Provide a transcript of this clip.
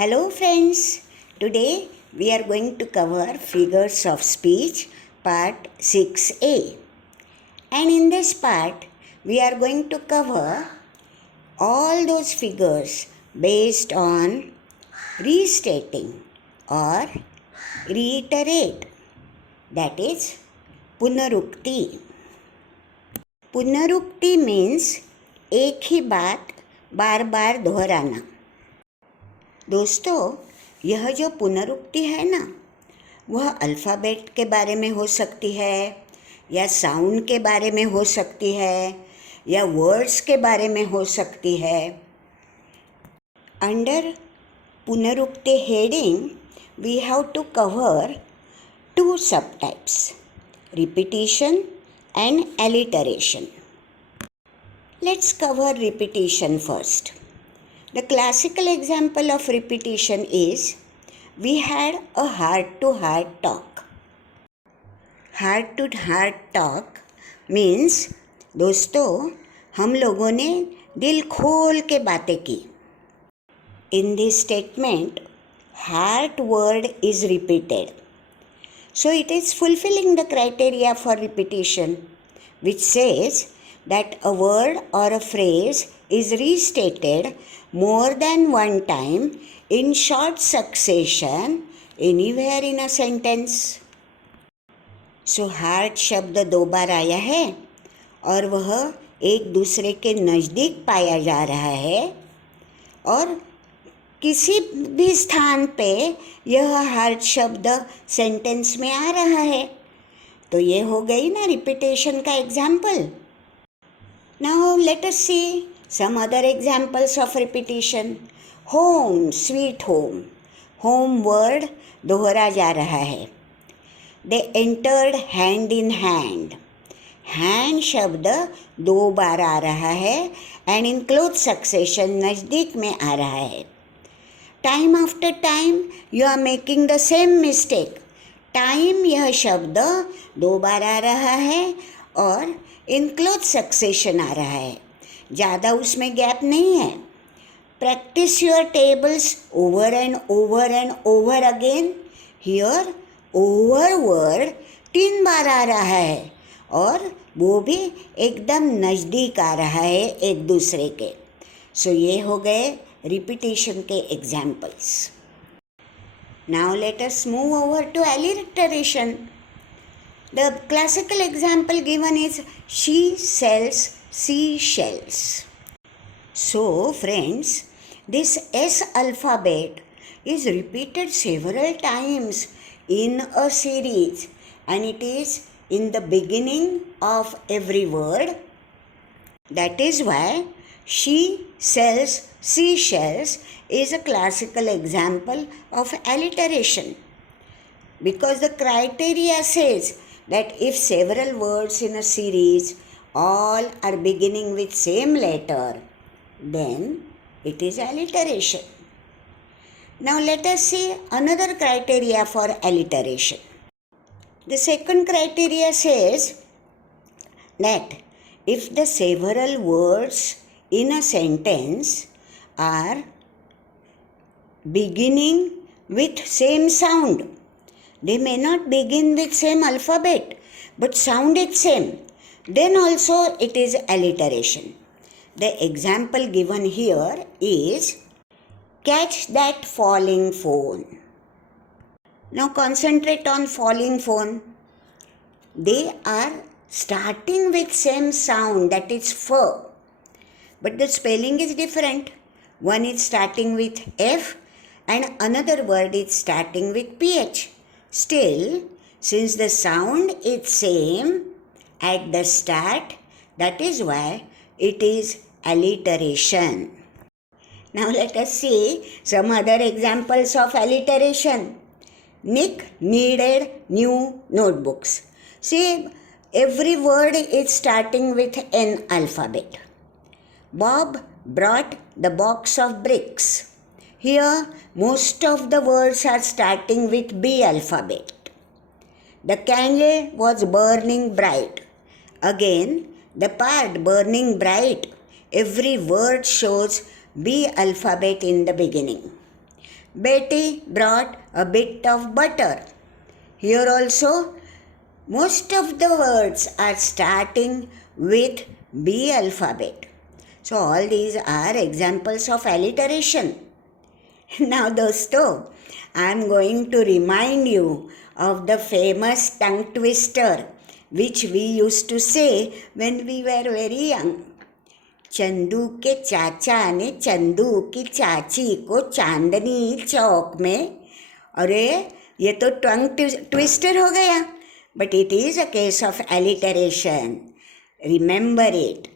Hello friends, today we are going to cover figures of speech part 6a, and in this part we are going to cover all those figures based on restating or reiterate, that is पुनरुक्ति. पुनरुक्ति means एक ही बात बार बार दोहराना. दोस्तों, यह जो पुनरुक्ति है ना, वह alphabet के बारे में हो सकती है, या साउंड के बारे में हो सकती है, या वर्ड्स के बारे में हो सकती है. अंडर पुनरुक्ति heading we have to cover 2 subtypes, repetition and alliteration. Let's cover repetition first. The classical example of repetition is we had a heart-to-heart talk. Heart-to-heart talk means दोस्तों, हम लोगों ने दिल खोल के बातें की. In this statement, heart word is repeated. So it is fulfilling the criteria for repetition, which says that a word or a phrase is restated more than one time in short succession anywhere in a sentence. So heart शब्द 2 बार आया है और वह एक दूसरे के नज़दीक पाया जा रहा है, और किसी भी स्थान पे यह हार्ट शब्द सेंटेंस में आ रहा है. तो ये हो गई ना रिपीटेशन का example. Now let us C some other examples of repetition. Home, sweet home. Home word दोहरा जा रहा है. They entered hand in hand. Hand शब्द 2 बार आ रहा है and in close succession नज़दीक में आ रहा है. Time after time you are making the same mistake. Time यह शब्द 2 बार आ रहा है और in close succession आ रहा है. ज़्यादा उसमें गैप नहीं है. Practice your tables over and over and over again. Here over word 3 बार आ रहा है और वो भी एकदम नज़दीक आ रहा है एक दूसरे के. सो ये हो गए रिपीटेशन के examples. Now let us move over to alliteration. The classical example given is she sells seashells. So friends, this S alphabet is repeated several times in a series, and it is in the beginning of every word. That is why she sells seashells is a classical example of alliteration, because the criteria says that if several words in a series all are beginning with same letter, then it is alliteration. Now let us see another criteria for alliteration. The second criteria says that if the several words in a sentence are beginning with same sound, they may not begin with same alphabet, but sound is same, then also it is alliteration. The example given here is catch that falling phone. Now concentrate on falling phone. They are starting with same sound, that is f, but the spelling is different. One is starting with F and another word is starting with PH. Still, since the sound is same at the start, that is why it is alliteration. Now let us see some other examples of alliteration. Nick needed new notebooks. See, every word is starting with an alphabet. Bob brought the box of bricks. Here, most of the words are starting with B alphabet. The candle was burning bright. Again, the part burning bright, every word shows B alphabet in the beginning. Betty brought a bit of butter. Here also, most of the words are starting with B alphabet. So all these are examples of alliteration. Now दोस्तों, I am going to remind you of the famous tongue twister which we used to say when we were very young. Chandu के चाचा ने चंदू की चाची को चांदनी चौक में, अरे ये तो टंग ट्विस्टर हो गया, but it is a case of alliteration. Remember it.